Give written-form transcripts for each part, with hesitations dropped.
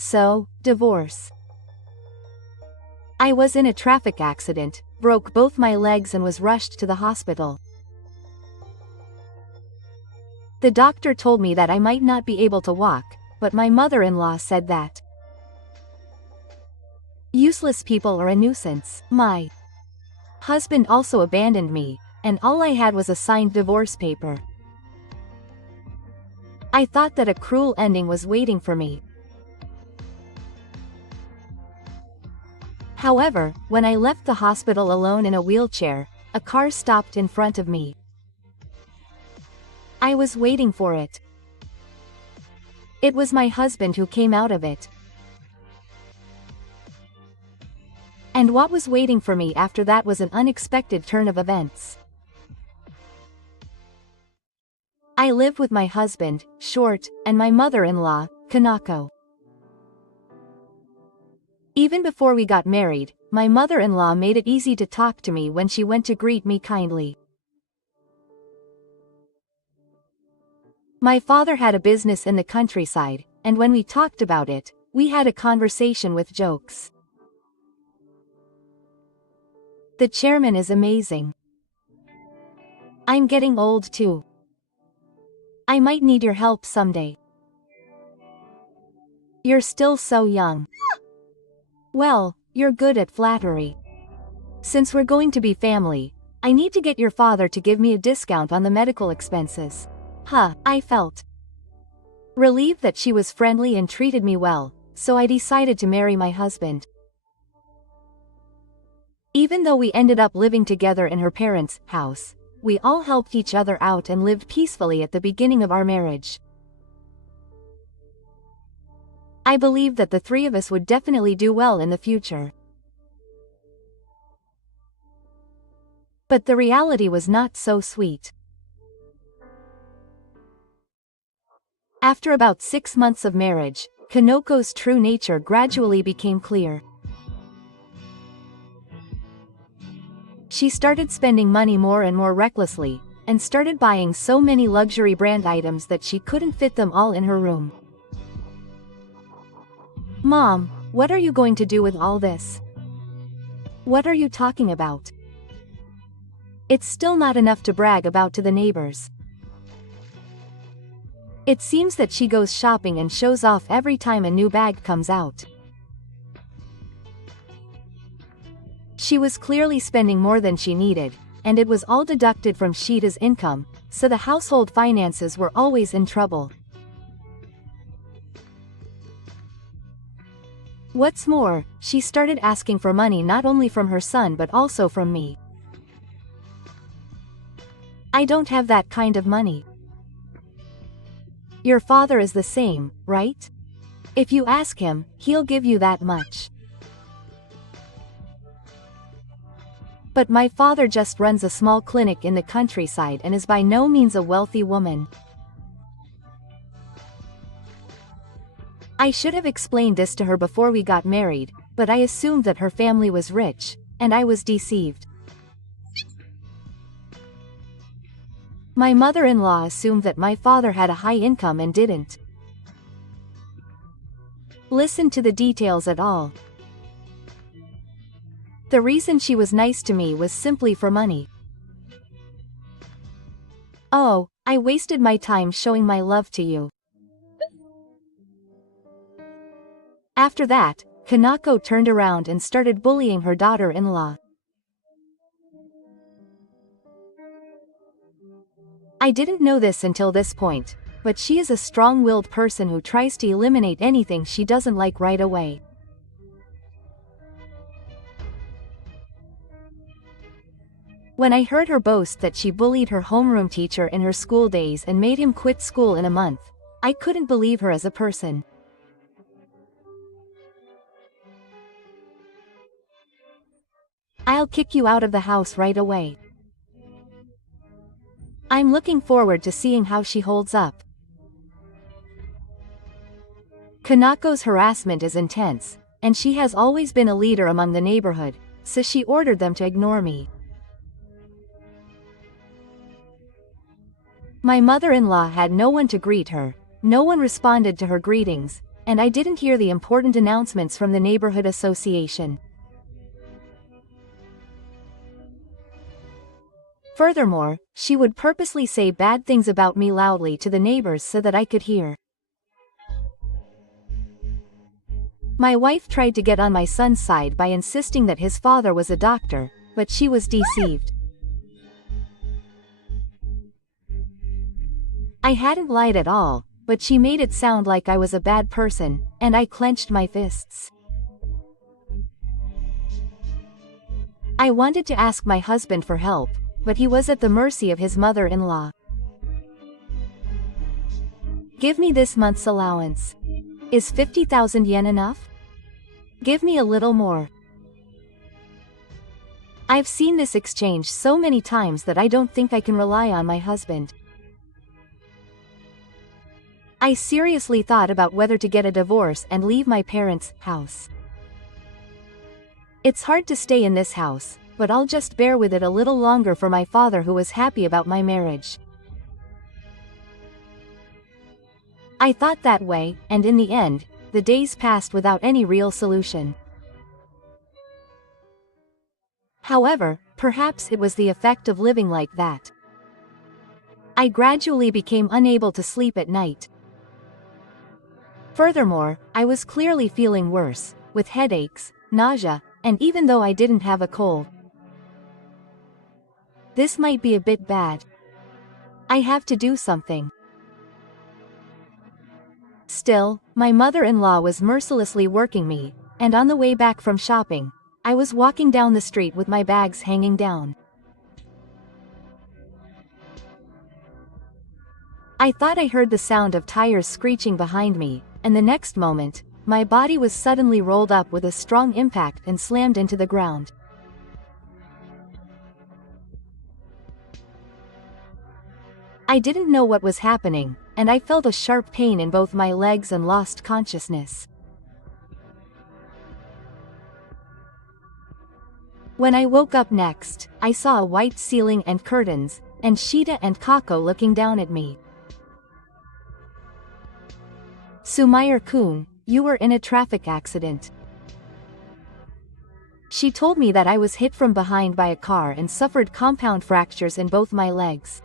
So, divorce. I was in a traffic accident, broke both my legs and was rushed to the hospital. The doctor told me that I might not be able to walk, but my mother-in-law said that useless people are a nuisance. My husband also abandoned me, and all I had was a signed divorce paper. I thought that a cruel ending was waiting for me. However, when I left the hospital alone in a wheelchair, a car stopped in front of me. I was waiting for it. It was my husband who came out of it. And what was waiting for me after that was an unexpected turn of events. I lived with my husband, Short, and my mother-in-law, Kanako. Even before we got married, my mother-in-law made it easy to talk to me when she went to greet me kindly. My father had a business in the countryside, and when we talked about it, we had a conversation with jokes. The chairman is amazing. I'm getting old too. I might need your help someday. You're still so young. Well, you're good at flattery. Since we're going to be family, I need to get your father to give me a discount on the medical expenses. I felt relieved that she was friendly and treated me well, so I decided to marry my husband. Even though we ended up living together in her parents' house, we all helped each other out and lived peacefully at the beginning of our marriage. I believed that the three of us would definitely do well in the future. But the reality was not so sweet. After about 6 months of marriage, Kanoko's true nature gradually became clear. She started spending money more and more recklessly, and started buying so many luxury brand items that she couldn't fit them all in her room. Mom, what are you going to do with all this? What are you talking about? It's still not enough to brag about to the neighbors. It seems that she goes shopping and shows off every time a new bag comes out. She was clearly spending more than she needed, and it was all deducted from Shida's income, so the household finances were always in trouble. What's more, she started asking for money not only from her son but also from me. I don't have that kind of money. Your father is the same, right? If you ask him, he'll give you that much. But my father just runs a small clinic in the countryside and is by no means a wealthy woman. I should have explained this to her before we got married, but I assumed that her family was rich, and I was deceived. My mother-in-law assumed that my father had a high income and didn't listen to the details at all. The reason she was nice to me was simply for money. Oh, I wasted my time showing my love to you. After that, Kanako turned around and started bullying her daughter-in-law. I didn't know this until this point, but she is a strong-willed person who tries to eliminate anything she doesn't like right away. When I heard her boast that she bullied her homeroom teacher in her school days and made him quit school in a month, I couldn't believe her as a person. I'll kick you out of the house right away. I'm looking forward to seeing how she holds up. Kanako's harassment is intense, and she has always been a leader among the neighborhood, so she ordered them to ignore me. My mother-in-law had no one to greet her, no one responded to her greetings, and I didn't hear the important announcements from the neighborhood association. Furthermore, she would purposely say bad things about me loudly to the neighbors so that I could hear. My wife tried to get on my son's side by insisting that his father was a doctor, but she was deceived. I hadn't lied at all, but she made it sound like I was a bad person, and I clenched my fists. I wanted to ask my husband for help, but he was at the mercy of his mother-in-law. Give me this month's allowance. Is 50,000 yen enough? Give me a little more. I've seen this exchange so many times that I don't think I can rely on my husband. I seriously thought about whether to get a divorce and leave my parents' house. It's hard to stay in this house, but I'll just bear with it a little longer for my father who was happy about my marriage. I thought that way, and in the end, the days passed without any real solution. However, perhaps it was the effect of living like that. I gradually became unable to sleep at night. Furthermore, I was clearly feeling worse, with headaches, nausea, and even though I didn't have a cold. This might be a bit bad. I have to do something. Still, my mother-in-law was mercilessly working me, and on the way back from shopping, I was walking down the street with my bags hanging down. I thought I heard the sound of tires screeching behind me, and the next moment, my body was suddenly rolled up with a strong impact and slammed into the ground. I didn't know what was happening, and I felt a sharp pain in both my legs and lost consciousness. When I woke up next, I saw a white ceiling and curtains, and Shida and Kako looking down at me. Sumayer-kun, you were in a traffic accident. She told me that I was hit from behind by a car and suffered compound fractures in both my legs.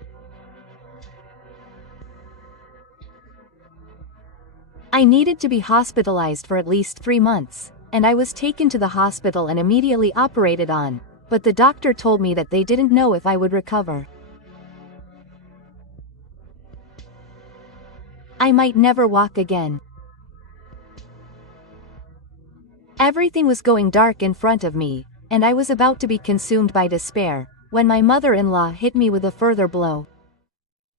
I needed to be hospitalized for at least 3 months, and I was taken to the hospital and immediately operated on, but the doctor told me that they didn't know if I would recover. I might never walk again. Everything was going dark in front of me, and I was about to be consumed by despair, when my mother-in-law hit me with a further blow.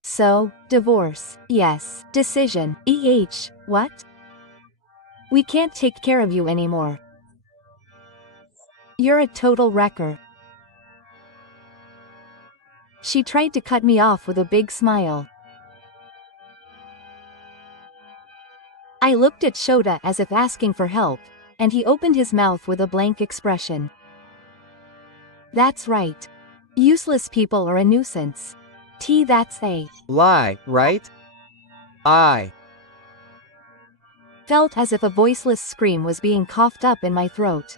So, divorce, yes. Decision, what? We can't take care of you anymore. You're a total wrecker. She tried to cut me off with a big smile. I looked at Shota as if asking for help, and he opened his mouth with a blank expression. That's right. Useless people are a nuisance. That's a lie, right? I felt as if a voiceless scream was being coughed up in my throat.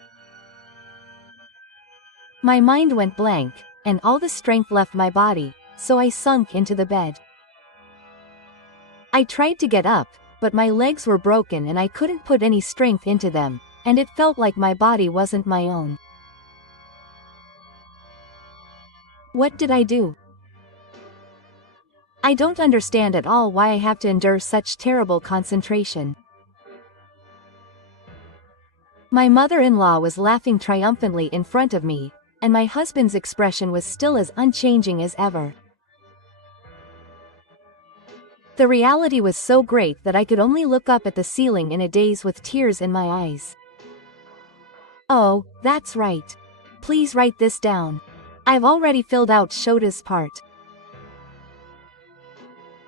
My mind went blank, and all the strength left my body, so I sunk into the bed. I tried to get up, but my legs were broken and I couldn't put any strength into them, and it felt like my body wasn't my own. What did I do? I don't understand at all why I have to endure such terrible concentration. My mother-in-law was laughing triumphantly in front of me, and my husband's expression was still as unchanging as ever. The reality was so great that I could only look up at the ceiling in a daze with tears in my eyes. Oh, that's right. Please write this down. I've already filled out Shota's part.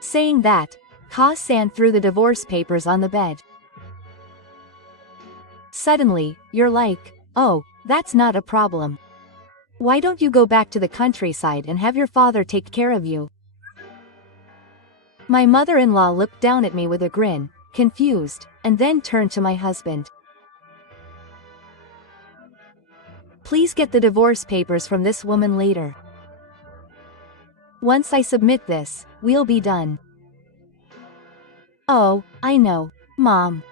Saying that, Ka-san threw the divorce papers on the bed. Suddenly, you're like, oh, that's not a problem. Why don't you go back to the countryside and have your father take care of you? My mother-in-law looked down at me with a grin, confused, and then turned to my husband. Please get the divorce papers from this woman later. Once I submit this, we'll be done. Oh, I know, Mom.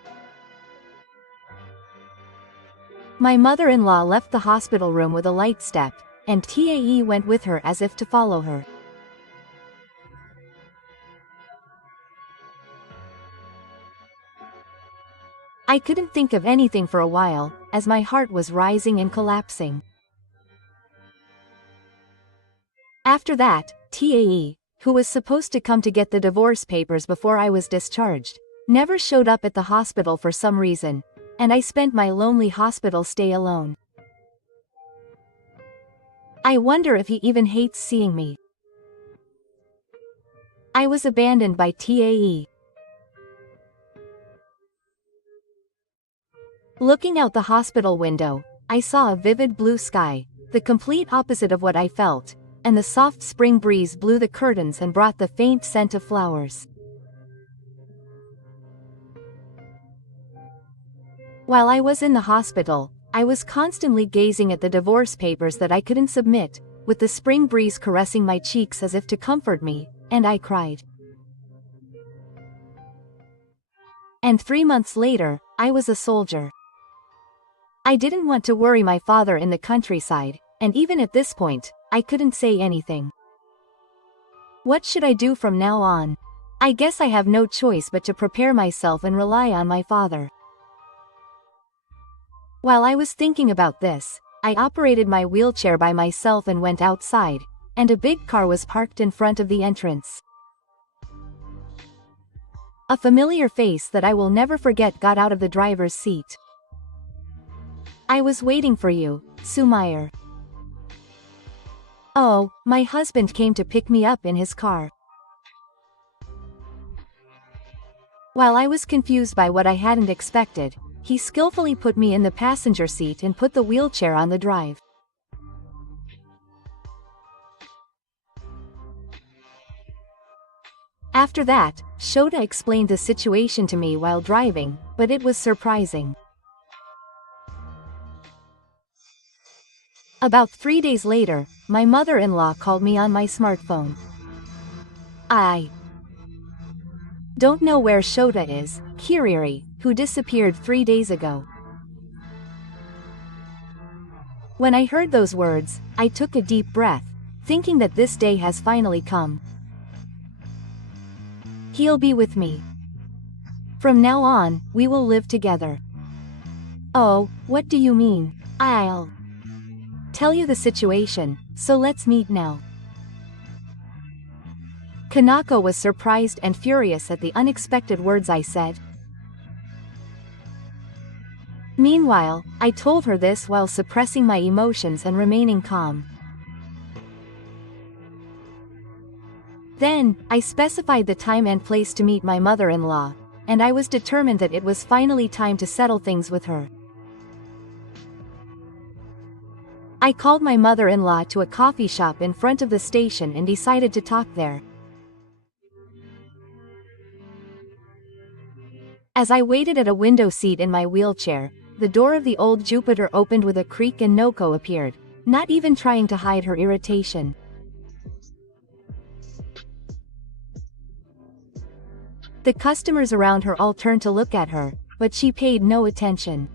My mother-in-law left the hospital room with a light step, and Tae went with her as if to follow her. I couldn't think of anything for a while, as my heart was rising and collapsing. After that, Tae, who was supposed to come to get the divorce papers before I was discharged, never showed up at the hospital for some reason, and I spent my lonely hospital stay alone. I wonder if he even hates seeing me. I was abandoned by Tae. Looking out the hospital window, I saw a vivid blue sky, the complete opposite of what I felt, and the soft spring breeze blew the curtains and brought the faint scent of flowers. While I was in the hospital, I was constantly gazing at the divorce papers that I couldn't submit, with the spring breeze caressing my cheeks as if to comfort me, and I cried. And 3 months later, I was a soldier. I didn't want to worry my father in the countryside, and even at this point, I couldn't say anything. What should I do from now on? I guess I have no choice but to prepare myself and rely on my father. While I was thinking about this, I operated my wheelchair by myself and went outside, and a big car was parked in front of the entrance. A familiar face that I will never forget got out of the driver's seat. I was waiting for you, Sumair. Oh, my husband came to pick me up in his car. While I was confused by what I hadn't expected, he skillfully put me in the passenger seat and put the wheelchair on the drive. After that, Shota explained the situation to me while driving, but it was surprising. About 3 days later, my mother-in-law called me on my smartphone. I don't know where Shota is, Kiriri, who disappeared 3 days ago. When I heard those words, I took a deep breath, thinking that this day has finally come. He'll be with me. From now on, we will live together. Oh, what do you mean? I'll tell you the situation, so let's meet now. Kanako was surprised and furious at the unexpected words I said. Meanwhile, I told her this while suppressing my emotions and remaining calm. Then, I specified the time and place to meet my mother-in-law, and I was determined that it was finally time to settle things with her. I called my mother-in-law to a coffee shop in front of the station and decided to talk there. As I waited at a window seat in my wheelchair, the door of the old Jupiter opened with a creak and Noko appeared, not even trying to hide her irritation. The customers around her all turned to look at her, but she paid no attention.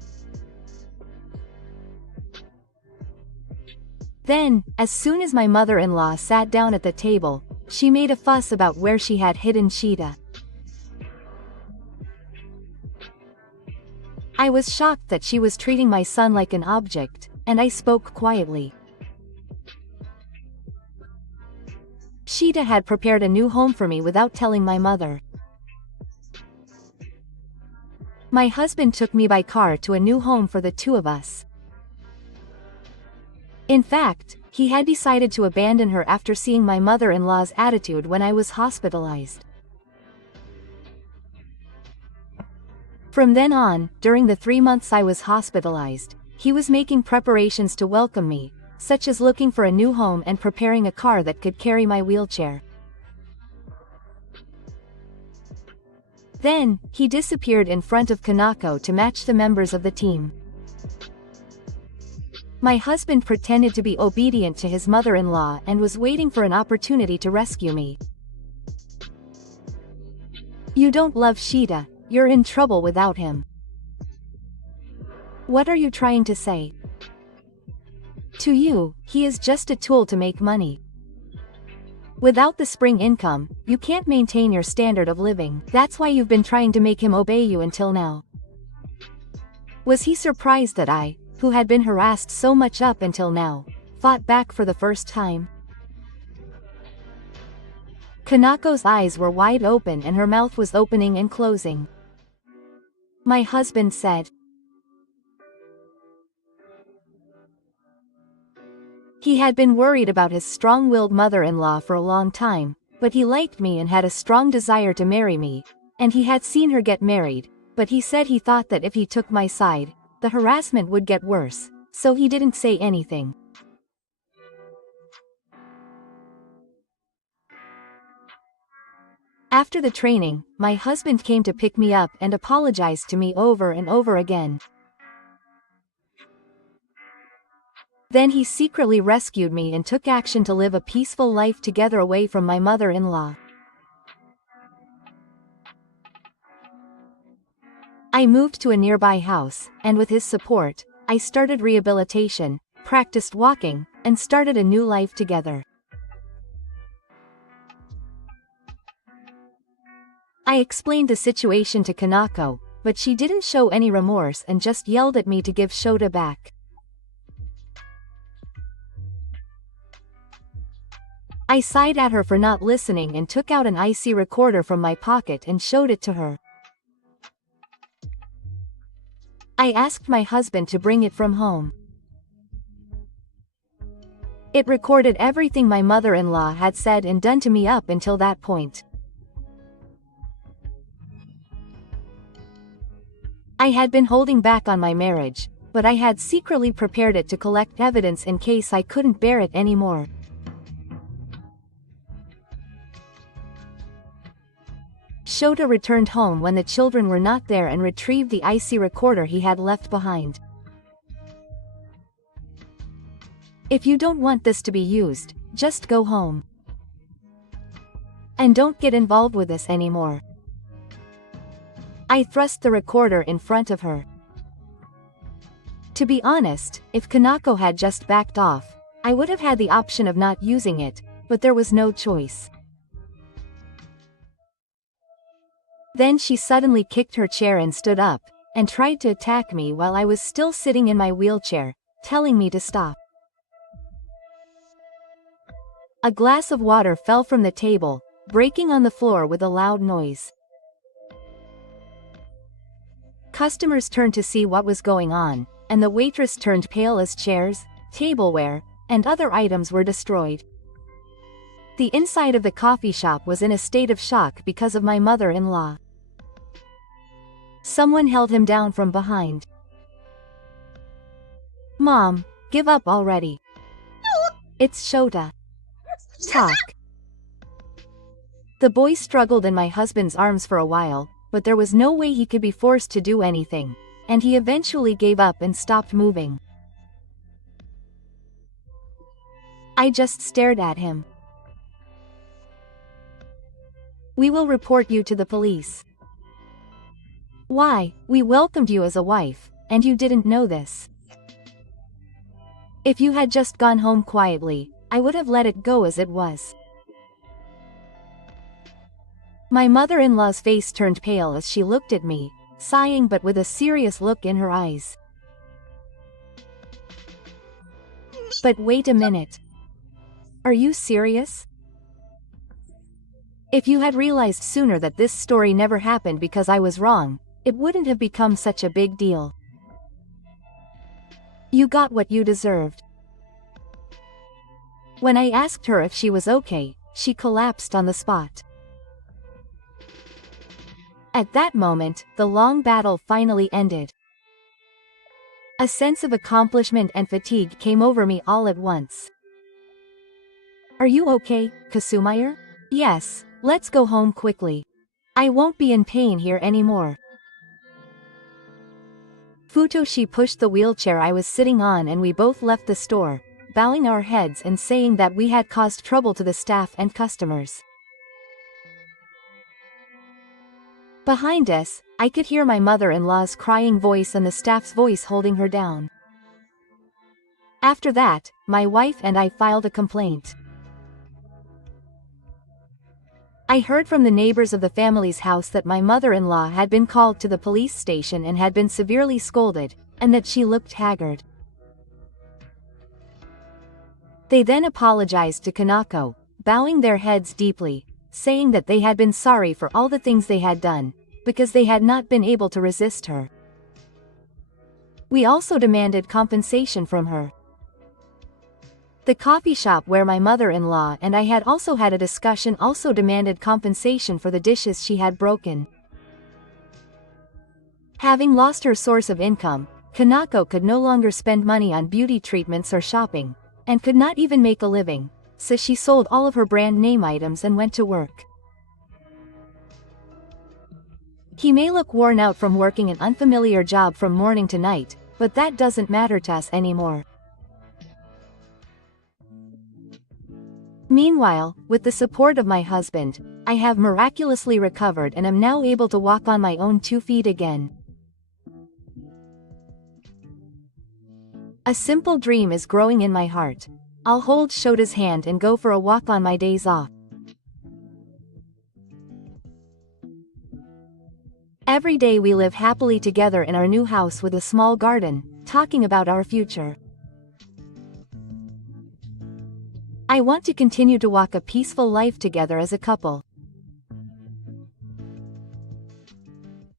Then, as soon as my mother-in-law sat down at the table, she made a fuss about where she had hidden Shita. I was shocked that she was treating my son like an object, and I spoke quietly. Shita had prepared a new home for me without telling my mother. My husband took me by car to a new home for the two of us. In fact, he had decided to abandon her after seeing my mother-in-law's attitude when I was hospitalized. From then on, during the 3 months I was hospitalized, he was making preparations to welcome me, such as looking for a new home and preparing a car that could carry my wheelchair. Then, he disappeared in front of Kanako to match the members of the team. My husband pretended to be obedient to his mother-in-law and was waiting for an opportunity to rescue me. You don't love Shita, you're in trouble without him. What are you trying to say? To you, he is just a tool to make money. Without the spring income, you can't maintain your standard of living. That's why you've been trying to make him obey you until now. Was he surprised that I, who had been harassed so much up until now, fought back for the first time? Kanako's eyes were wide open and her mouth was opening and closing. My husband said. He had been worried about his strong-willed mother-in-law for a long time, but he liked me and had a strong desire to marry me, and he had seen her get married, but he said he thought that if he took my side, the harassment would get worse, so he didn't say anything. After the training, my husband came to pick me up and apologized to me over and over again. Then he secretly rescued me and took action to live a peaceful life together away from my mother-in-law. I moved to a nearby house, and with his support, I started rehabilitation, practiced walking, and started a new life together. I explained the situation to Kanako, but she didn't show any remorse and just yelled at me to give Shota back. I sighed at her for not listening and took out an IC recorder from my pocket and showed it to her. I asked my husband to bring it from home. It recorded everything my mother-in-law had said and done to me up until that point. I had been holding back on my marriage, but I had secretly prepared it to collect evidence in case I couldn't bear it anymore. Shota returned home when the children were not there and retrieved the IC recorder he had left behind. If you don't want this to be used, just go home. And don't get involved with this anymore. I thrust the recorder in front of her. To be honest, if Kanako had just backed off, I would have had the option of not using it, but there was no choice. Then she suddenly kicked her chair and stood up, and tried to attack me while I was still sitting in my wheelchair, telling me to stop. A glass of water fell from the table, breaking on the floor with a loud noise. Customers turned to see what was going on, and the waitress turned pale as chairs, tableware, and other items were destroyed. The inside of the coffee shop was in a state of shock because of my mother-in-law. Someone held him down from behind. Mom, give up already. It's Shota. Talk. The boy struggled in my husband's arms for a while, but there was no way he could be forced to do anything, and he eventually gave up and stopped moving. I just stared at him. We will report you to the police. Why, we welcomed you as a wife, and you didn't know this. If you had just gone home quietly, I would have let it go as it was. My mother-in-law's face turned pale as she looked at me, sighing but with a serious look in her eyes. But wait a minute. Are you serious? If you had realized sooner that this story never happened because I was wrong, it wouldn't have become such a big deal. You got what you deserved. When I asked her if she was okay, she collapsed on the spot. At that moment, the long battle finally ended. A sense of accomplishment and fatigue came over me all at once. Are you okay, Kasumayer? Yes, let's go home quickly. I won't be in pain here anymore. Futoshi pushed the wheelchair I was sitting on and we both left the store, bowing our heads and saying that we had caused trouble to the staff and customers. Behind us, I could hear my mother-in-law's crying voice and the staff's voice holding her down. After that, my wife and I filed a complaint. I heard from the neighbors of the family's house that my mother-in-law had been called to the police station and had been severely scolded, and that she looked haggard. They then apologized to Kanako, bowing their heads deeply, saying that they had been sorry for all the things they had done, because they had not been able to resist her. We also demanded compensation from her. The coffee shop where my mother-in-law and I had also had a discussion also demanded compensation for the dishes she had broken. Having lost her source of income, Kanako could no longer spend money on beauty treatments or shopping, and could not even make a living, so she sold all of her brand name items and went to work. He may look worn out from working an unfamiliar job from morning to night, but that doesn't matter to us anymore. Meanwhile, with the support of my husband, I have miraculously recovered and am now able to walk on my own 2 feet again. A simple dream is growing in my heart. I'll hold Shota's hand and go for a walk on my days off. Every day we live happily together in our new house with a small garden, talking about our future. I want to continue to walk a peaceful life together as a couple.